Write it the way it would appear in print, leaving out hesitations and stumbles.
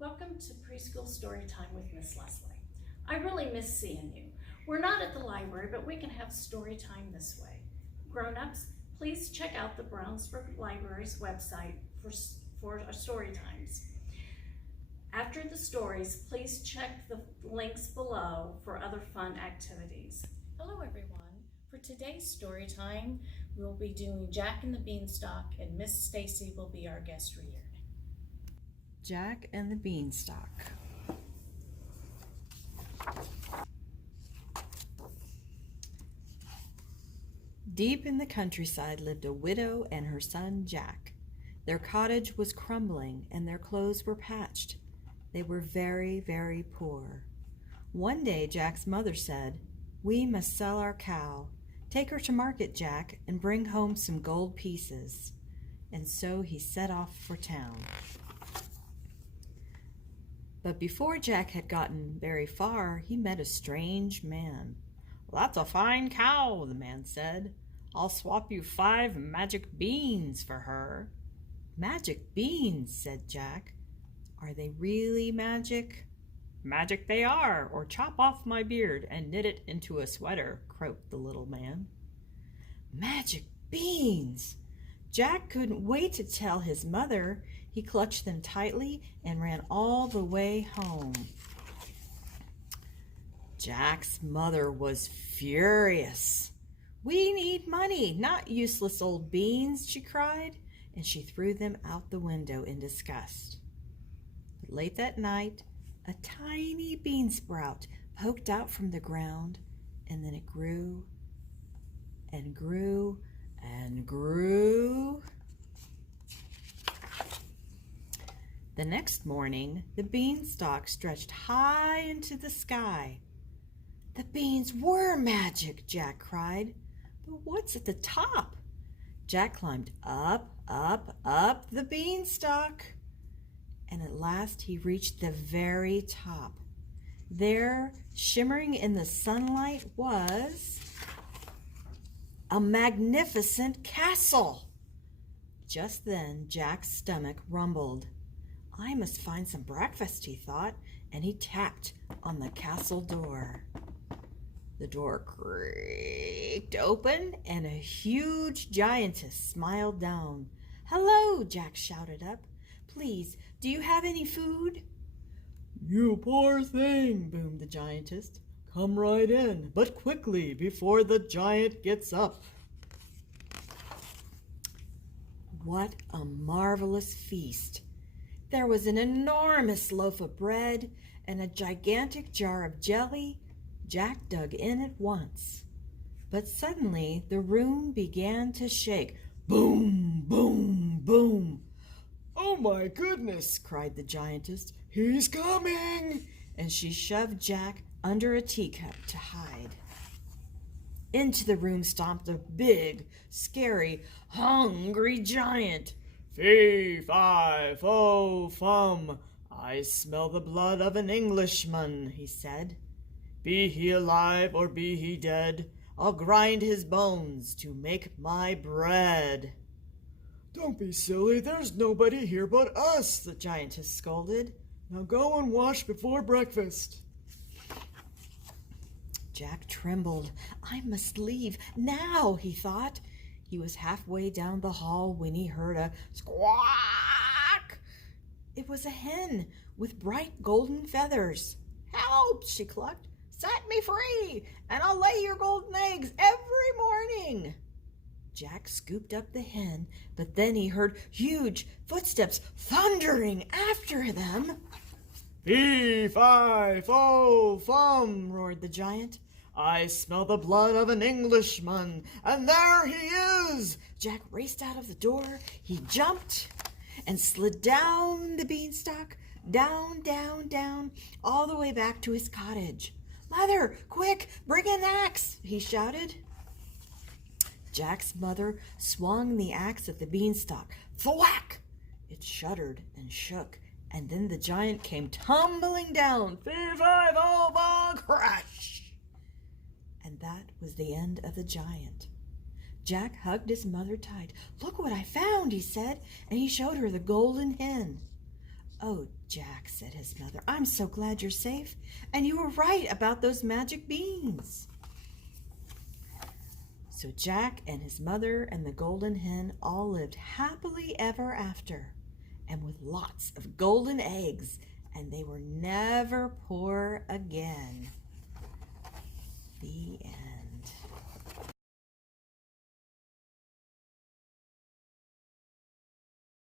Welcome to Preschool Storytime with Miss Leslie. I really miss seeing you. We're not at the library, but we can have story time this way. Grown-ups, please check out the Brownsburg Library's website for our story times. After the stories, please check the links below for other fun activities. Hello everyone. For today's story time, we'll be doing Jack and the Beanstalk, and Miss Stacy will be our guest reader. Jack and the Beanstalk. Deep in the countryside lived a widow and her son Jack. Their cottage was crumbling and their clothes were patched. They were very, very poor. One day Jack's mother said, "We must sell our cow. Take her to market, Jack, and bring home some gold pieces." And so he set off for town. But before Jack had gotten very far, he met a strange man. "That's a fine cow," the man said. "I'll swap you 5 magic beans for her." "Magic beans," said Jack. "Are they really magic?" "Magic they are, or chop off my beard and knit it into a sweater," croaked the little man. Magic beans! Jack couldn't wait to tell his mother. He clutched them tightly and ran all the way home. Jack's mother was furious. "We need money, not useless old beans," she cried, and she threw them out the window in disgust. But late that night, a tiny bean sprout poked out from the ground, and then it grew and grew and grew. The next morning, the beanstalk stretched high into the sky. "The beans were magic," Jack cried. "But what's at the top?" Jack climbed up, up, up the beanstalk, and at last he reached the very top. There, shimmering in the sunlight, was a magnificent castle. Just then, Jack's stomach rumbled. "I must find some breakfast," he thought, and he tapped on the castle door. The door creaked open, and a huge giantess smiled down. "Hello," Jack shouted up. "Please, do you have any food?" "You poor thing," boomed the giantess. "Come right in, but quickly, before the giant gets up." What a marvelous feast! There was an enormous loaf of bread and a gigantic jar of jelly. Jack dug in at once. But suddenly the room began to shake. Boom, boom, boom. "Oh my goodness," cried the giantess. "He's coming!" And she shoved Jack under a teacup to hide. Into the room stomped a big, scary, hungry giant. "Fee, fi, fo, fum, I smell the blood of an Englishman," he said. "Be he alive or be he dead, I'll grind his bones to make my bread." "Don't be silly, there's nobody here but us," the giantess scolded. "Now go and wash before breakfast." Jack trembled. "I must leave now," he thought. He was halfway down the hall when he heard a squawk. It was a hen with bright golden feathers. "Help!" she clucked. "Set me free, and I'll lay your golden eggs every morning." Jack scooped up the hen, but then he heard huge footsteps thundering after them. "Fee, fi, fo, fum," roared the giant. "I smell the blood of an Englishman, and there he is!" Jack raced out of the door. He jumped and slid down the beanstalk, down, down, down, all the way back to his cottage. "Mother, quick, bring an axe!" he shouted. Jack's mother swung the axe at the beanstalk. Thwack! It shuddered and shook, and then the giant came tumbling down. Fee, fi, fo, fum, crash! And that was the end of the giant. Jack hugged his mother tight. "Look what I found," he said, and he showed her the golden hen. "Oh, Jack," said his mother, "I'm so glad you're safe. And you were right about those magic beans." So Jack and his mother and the golden hen all lived happily ever after, and with lots of golden eggs, and they were never poor again.